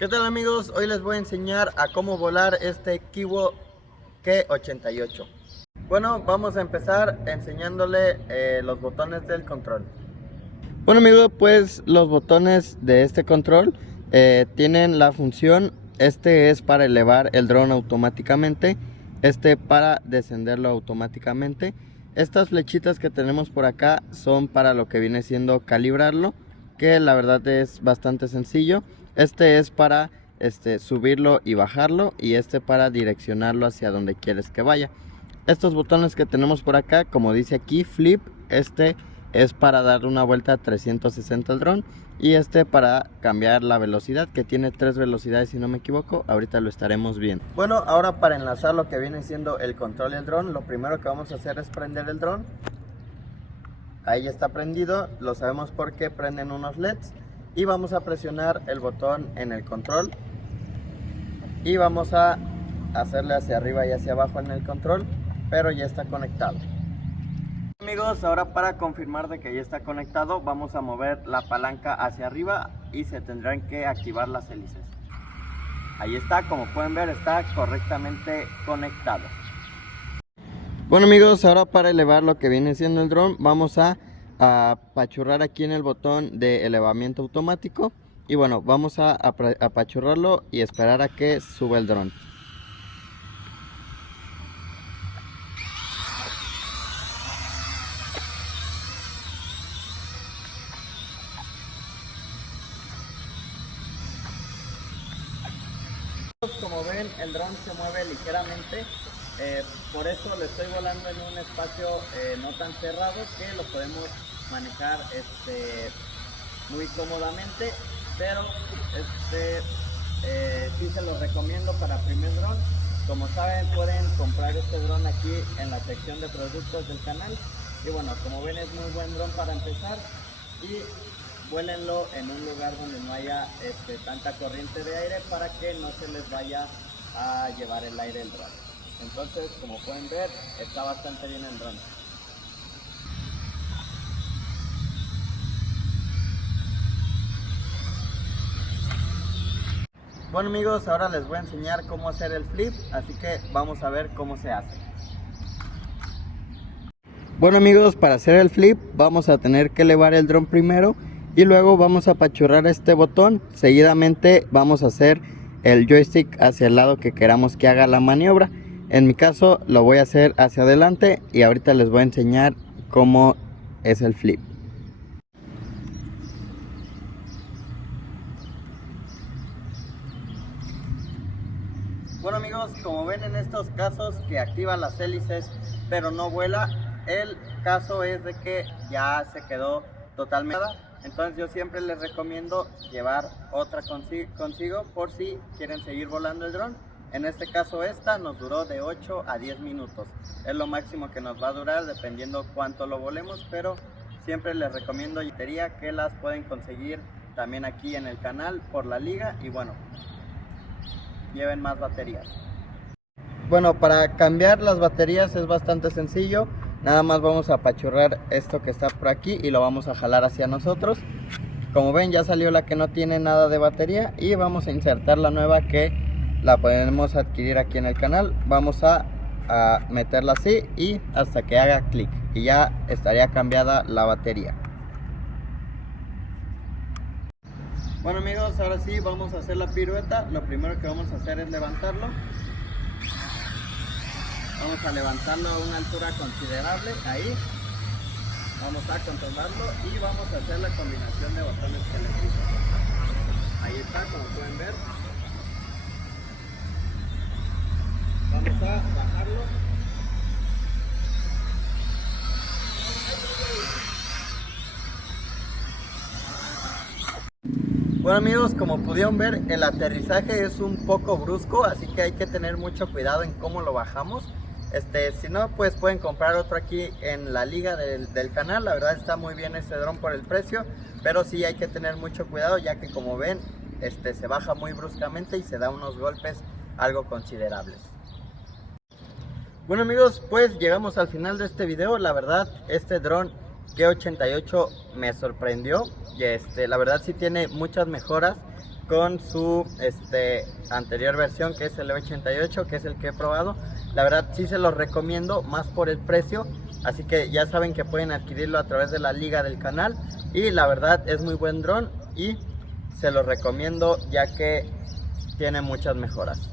¿Qué tal amigos? Hoy les voy a enseñar a cómo volar este Kiwo K88. Bueno, vamos a empezar enseñándole los botones del control. Bueno amigos, pues los botones de este control tienen la función, este es para elevar el dron automáticamente, este para descenderlo automáticamente. Estas flechitas que tenemos por acá son para lo que viene siendo calibrarlo, que la verdad es bastante sencillo. Este es para subirlo y bajarlo, y este para direccionarlo hacia donde quieres que vaya. Estos botones que tenemos por acá, como dice aquí, flip, este es para darle una vuelta a 360 al dron, y este para cambiar la velocidad, que tiene 3 velocidades si no me equivoco. Ahorita lo estaremos viendo. Bueno, ahora para enlazar lo que viene siendo el control y el dron, lo primero que vamos a hacer es prender el dron. Ahí está prendido, lo sabemos porque prenden unos LEDs. Y vamos a presionar el botón en el control y vamos a hacerle hacia arriba y hacia abajo en el control, pero ya está conectado. Amigos, ahora para confirmar de que ya está conectado, vamos a mover la palanca hacia arriba y se tendrán que activar las hélices. Ahí está, como pueden ver, está correctamente conectado. Bueno amigos, ahora para elevar lo que viene siendo el dron, vamos a apachurrar aquí en el botón de elevamiento automático. Y bueno, vamos a apachurrarlo y esperar a que suba el dron. Como ven, el dron se mueve ligeramente, por eso lo estoy volando en un espacio no tan cerrado, que lo podemos manejar muy cómodamente, pero sí se los recomiendo para primer dron. Como saben, pueden comprar este dron aquí en la sección de productos del canal, y bueno, como ven, es muy buen dron para empezar, y vuélenlo en un lugar donde no haya tanta corriente de aire, para que no se les vaya a llevar el aire el dron. Entonces, como pueden ver, está bastante bien el dron. Bueno amigos, ahora les voy a enseñar cómo hacer el flip, así que vamos a ver cómo se hace. Bueno amigos, para hacer el flip vamos a tener que elevar el dron primero, y luego vamos a apachurrar este botón. Seguidamente vamos a hacer el joystick hacia el lado que queramos que haga la maniobra. En mi caso lo voy a hacer hacia adelante, y ahorita les voy a enseñar cómo es el flip. Bueno amigos, como ven, en estos casos que activa las hélices pero no vuela, el caso es de que ya se quedó totalmente. Entonces yo siempre les recomiendo llevar otra consigo por si quieren seguir volando el dron. En este caso esta nos duró de 8 a 10 minutos. Es lo máximo que nos va a durar dependiendo cuánto lo volemos, pero siempre les recomiendo batería, que las pueden conseguir también aquí en el canal por la liga, y bueno, lleven más baterías. Bueno, para cambiar las baterías es bastante sencillo. Nada más vamos a apachurrar esto que está por aquí y lo vamos a jalar hacia nosotros. Como ven, ya salió la que no tiene nada de batería, y vamos a insertar la nueva, que la podemos adquirir aquí en el canal. Vamos a meterla así y hasta que haga clic, y ya estaría cambiada la batería. Bueno amigos, ahora sí vamos a hacer la pirueta. Lo primero que vamos a hacer es levantarlo. Vamos a levantarlo a una altura considerable, ahí. Vamos a controlarlo y vamos a hacer la combinación de botones que les dije. Ahí está, como pueden ver. Vamos a bajarlo. Bueno amigos, como pudieron ver, el aterrizaje es un poco brusco, así que hay que tener mucho cuidado en cómo lo bajamos. Si no, pues pueden comprar otro aquí en la liga del canal. La verdad está muy bien este dron por el precio, pero sí hay que tener mucho cuidado, ya que como ven, se baja muy bruscamente y se da unos golpes algo considerables. Bueno amigos, pues llegamos al final de este video. La verdad, este dron K88 me sorprendió, y la verdad sí tiene muchas mejoras con su anterior versión, que es el E88, que es el que he probado. La verdad sí se los recomiendo, más por el precio, así que ya saben que pueden adquirirlo a través de la liga del canal, y la verdad es muy buen dron y se los recomiendo ya que tiene muchas mejoras.